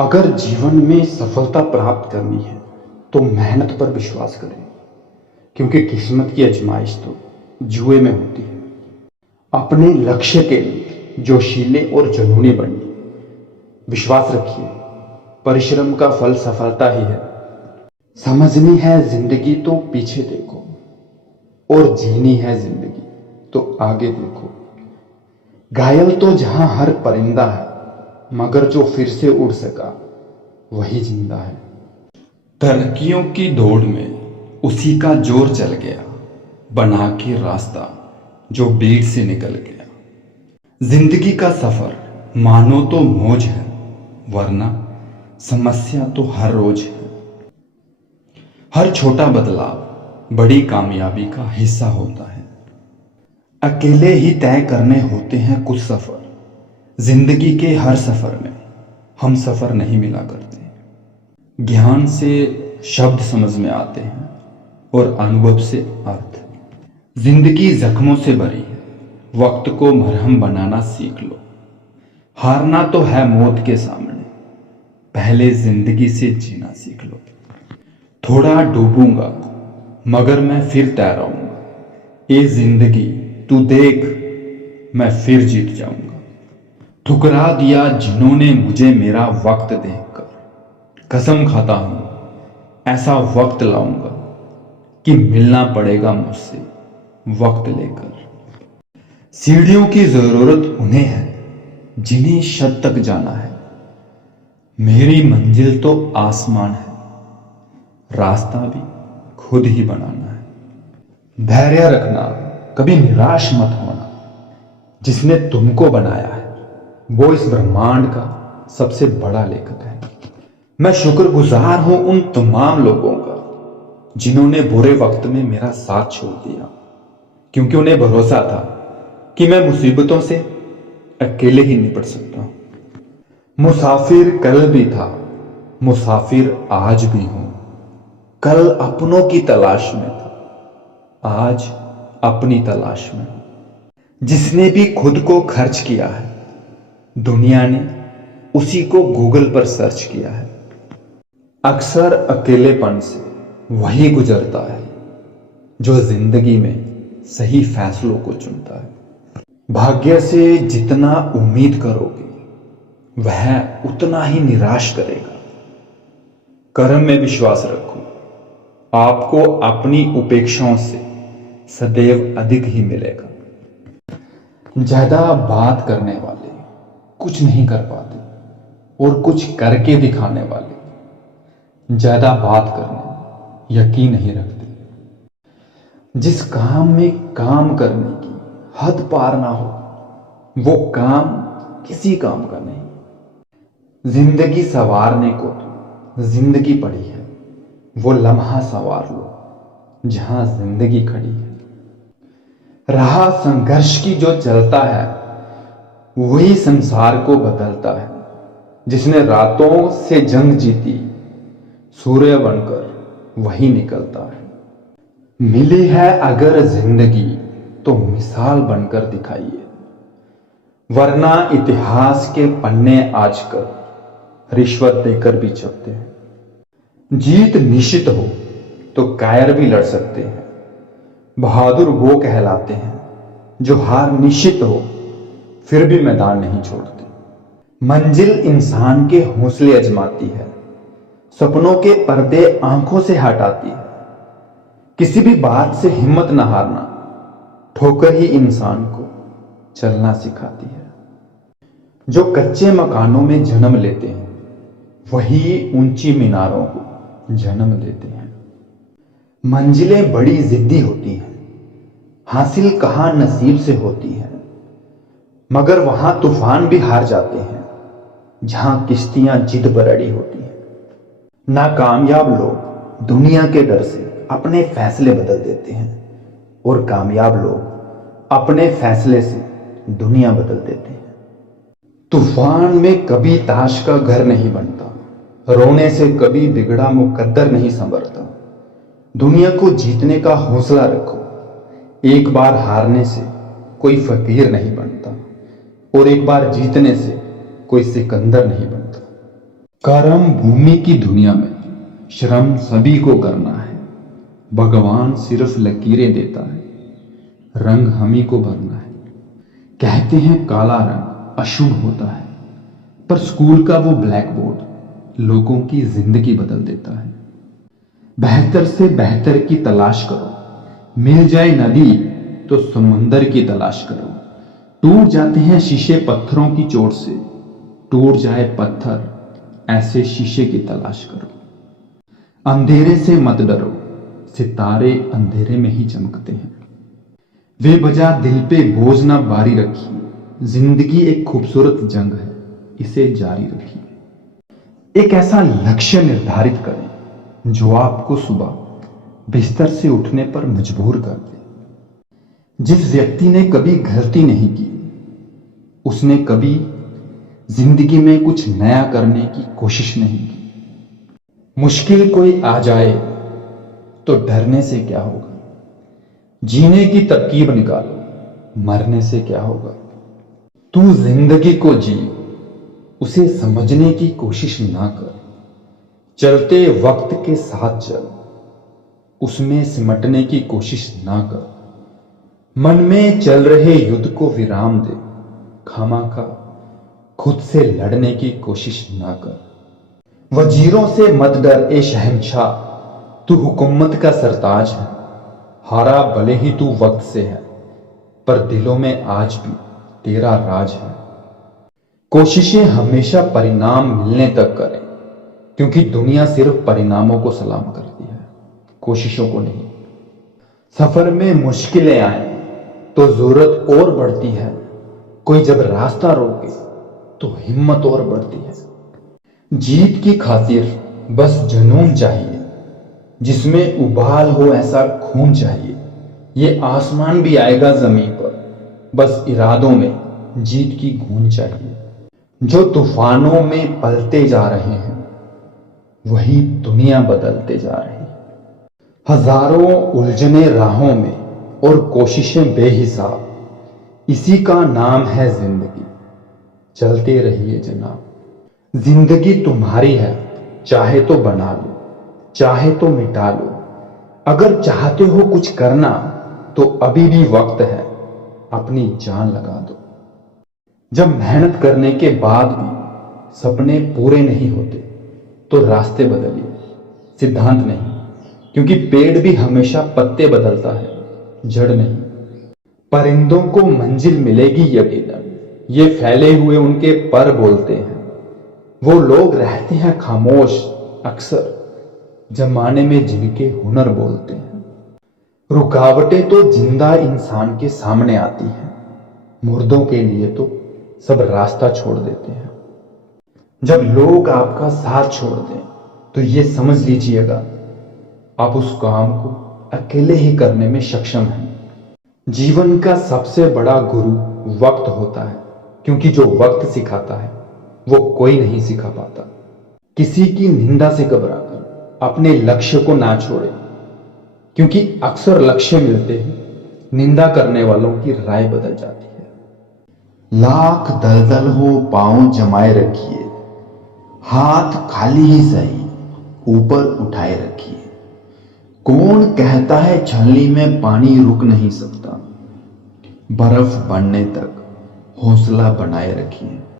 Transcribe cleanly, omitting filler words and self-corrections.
अगर जीवन में सफलता प्राप्त करनी है तो मेहनत पर विश्वास करें, क्योंकि किस्मत की आजमाइश तो जुए में होती है। अपने लक्ष्य के लिए जोशीले और जुनूनी बनिए। विश्वास रखिए, परिश्रम का फल सफलता ही है। समझनी है जिंदगी तो पीछे देखो, और जीनी है जिंदगी तो आगे देखो। घायल तो जहां हर परिंदा है, मगर जो फिर से उड़ सका वही जिंदा है। तरक्कियों की दौड़ में उसी का जोर चल गया, बना के रास्ता जो भीड़ से निकल गया। जिंदगी का सफर मानो तो मौज है, वरना समस्या तो हर रोज है। हर छोटा बदलाव बड़ी कामयाबी का हिस्सा होता है। अकेले ही तय करने होते हैं कुछ सफर। जिंदगी के हर सफर में हम सफर नहीं मिला करते। ज्ञान से शब्द समझ में आते हैं और अनुभव से अर्थ। जिंदगी जख्मों से भरी है, वक्त को मरहम बनाना सीख लो। हारना तो है मौत के सामने, पहले जिंदगी से जीना सीख लो। थोड़ा डूबूंगा मगर मैं फिर तैराऊंगा। ये जिंदगी तू देख, मैं फिर जीत जाऊंगा। ठुकरा दिया जिन्होंने मुझे मेरा वक्त देखकर, कसम खाता हूं ऐसा वक्त लाऊंगा कि मिलना पड़ेगा मुझसे वक्त लेकर। सीढ़ियों की जरूरत उन्हें है जिन्हें छत तक जाना है। मेरी मंजिल तो आसमान है, रास्ता भी खुद ही बनाना है। धैर्य रखना, कभी निराश मत होना। जिसने तुमको बनाया है वो इस ब्रह्मांड का सबसे बड़ा लेखक है। मैं शुक्रगुजार हूं उन तमाम लोगों का जिन्होंने बुरे वक्त में मेरा साथ छोड़ दिया, क्योंकि उन्हें भरोसा था कि मैं मुसीबतों से अकेले ही निपट सकता हूं। मुसाफिर कल भी था, मुसाफिर आज भी हूं। कल अपनों की तलाश में था, आज अपनी तलाश में हूं। जिसने भी खुद को खर्च किया है, दुनिया ने उसी को गूगल पर सर्च किया है। अक्सर अकेलेपन से वही गुजरता है जो जिंदगी में सही फैसलों को चुनता है। भाग्य से जितना उम्मीद करोगे वह उतना ही निराश करेगा। कर्म में विश्वास रखो, आपको अपनी उपेक्षाओं से सदैव अधिक ही मिलेगा। ज्यादा बात करने वाले कुछ नहीं कर पाते, और कुछ करके दिखाने वाले ज्यादा बात करने में यकीन नहीं रखते। जिस काम में काम करने की हद पार ना हो, वो काम किसी काम का नहीं। जिंदगी संवारने को तो जिंदगी पड़ी है, वो लम्हा संवार लो जहां जिंदगी खड़ी है। राह संघर्ष की जो चलता है वही संसार को बदलता है। जिसने रातों से जंग जीती, सूर्य बनकर वही निकलता है। मिली है अगर जिंदगी तो मिसाल बनकर दिखाइए, वरना इतिहास के पन्ने आजकल रिश्वत देकर भी छपते हैं। जीत निश्चित हो तो कायर भी लड़ सकते हैं। बहादुर वो कहलाते हैं जो हार निश्चित हो फिर भी मैदान नहीं छोड़ते। मंजिल इंसान के हौसले अजमाती है, सपनों के पर्दे आंखों से हटाती है। किसी भी बात से हिम्मत न हारना, ठोकर ही इंसान को चलना सिखाती है। जो कच्चे मकानों में जन्म लेते हैं वही ऊंची मीनारों को जन्म देते हैं। मंजिलें बड़ी जिद्दी होती हैं, हासिल कहां नसीब से होती है, मगर वहां तूफान भी हार जाते हैं जहां किश्तियां जिद पर अड़ी होती हैं। नाकामयाब लोग दुनिया के डर से अपने फैसले बदल देते हैं, और कामयाब लोग अपने फैसले से दुनिया बदल देते हैं। तूफान में कभी ताश का घर नहीं बनता, रोने से कभी बिगड़ा मुकद्दर नहीं संवरता। दुनिया को जीतने का हौसला रखो, एक बार हारने से कोई फकीर नहीं बनता, और एक बार जीतने से कोई सिकंदर नहीं बनता। कर्म भूमि की दुनिया में श्रम सभी को करना है। भगवान सिर्फ लकीरें देता है, रंग हम ही को भरना है। कहते हैं काला रंग अशुभ होता है, पर स्कूल का वो ब्लैक बोर्ड लोगों की जिंदगी बदल देता है। बेहतर से बेहतर की तलाश करो, मिल जाए नदी तो समुंदर की तलाश करो। टूट जाते हैं शीशे पत्थरों की चोट से, टूट जाए पत्थर ऐसे शीशे की तलाश करो। अंधेरे से मत डरो, सितारे अंधेरे में ही चमकते हैं। वे बजा दिल पे बोझ ना बारी रखिए, जिंदगी एक खूबसूरत जंग है, इसे जारी रखिए। एक ऐसा लक्ष्य निर्धारित करें जो आपको सुबह बिस्तर से उठने पर मजबूर कर दे। जिस व्यक्ति ने कभी गलती नहीं की, उसने कभी जिंदगी में कुछ नया करने की कोशिश नहीं की। मुश्किल कोई आ जाए तो डरने से क्या होगा, जीने की तरकीब निकालो, मरने से क्या होगा। तू जिंदगी को जी, उसे समझने की कोशिश ना कर। चलते वक्त के साथ चल, उसमें सिमटने की कोशिश ना कर। मन में चल रहे युद्ध को विराम दे, खामखा खुद से लड़ने की कोशिश ना कर। वजीरों से मत डर ए शहंशाह, तू हुकूमत का सरताज है। हारा भले ही तू वक्त से है, पर दिलों में आज भी तेरा राज है। कोशिशें हमेशा परिणाम मिलने तक करें, क्योंकि दुनिया सिर्फ परिणामों को सलाम करती है, कोशिशों को नहीं। सफर में मुश्किलें आए तो जरूरत और बढ़ती है, कोई जब रास्ता रोके तो हिम्मत और बढ़ती है। जीत की खातिर बस जुनून चाहिए, जिसमें उबाल हो ऐसा खून चाहिए। ये आसमान भी आएगा जमीन पर, बस इरादों में जीत की गूंज चाहिए। जो तूफानों में पलते जा रहे हैं, वही दुनिया बदलते जा रही है। हजारों उलझने राहों में और कोशिशें बेहिसाब, इसी का नाम है जिंदगी। चलते रहिए जनाब, जिंदगी तुम्हारी है, चाहे तो बना लो, चाहे तो मिटा लो। अगर चाहते हो कुछ करना तो अभी भी वक्त है, अपनी जान लगा दो। जब मेहनत करने के बाद भी सपने पूरे नहीं होते तो रास्ते बदलिए, सिद्धांत नहीं, क्योंकि पेड़ भी हमेशा पत्ते बदलता है, जड़ नहीं। परिंदों को मंजिल मिलेगी यकीनन, ये फैले हुए उनके पर बोलते हैं। वो लोग रहते हैं खामोश अक्सर, जमाने में जिनके हुनर बोलते हैं। रुकावटें तो जिंदा इंसान के सामने आती हैं, मुर्दों के लिए तो सब रास्ता छोड़ देते हैं। जब लोग आपका साथ छोड़ दें तो ये समझ लीजिएगा आप उस काम को अकेले ही करने में सक्षम हैं। जीवन का सबसे बड़ा गुरु वक्त होता है, क्योंकि जो वक्त सिखाता है वो कोई नहीं सिखा पाता। किसी की निंदा से घबराकर अपने लक्ष्य को ना छोड़े, क्योंकि अक्सर लक्ष्य मिलते ही निंदा करने वालों की राय बदल जाती है। लाख दलदल हो पांव जमाए रखिए, हाथ खाली ही सही ऊपर उठाए रखिए। कौन कहता है छलनी में पानी रुक नहीं सकता, बर्फ बनने तक हौसला बनाए रखिए।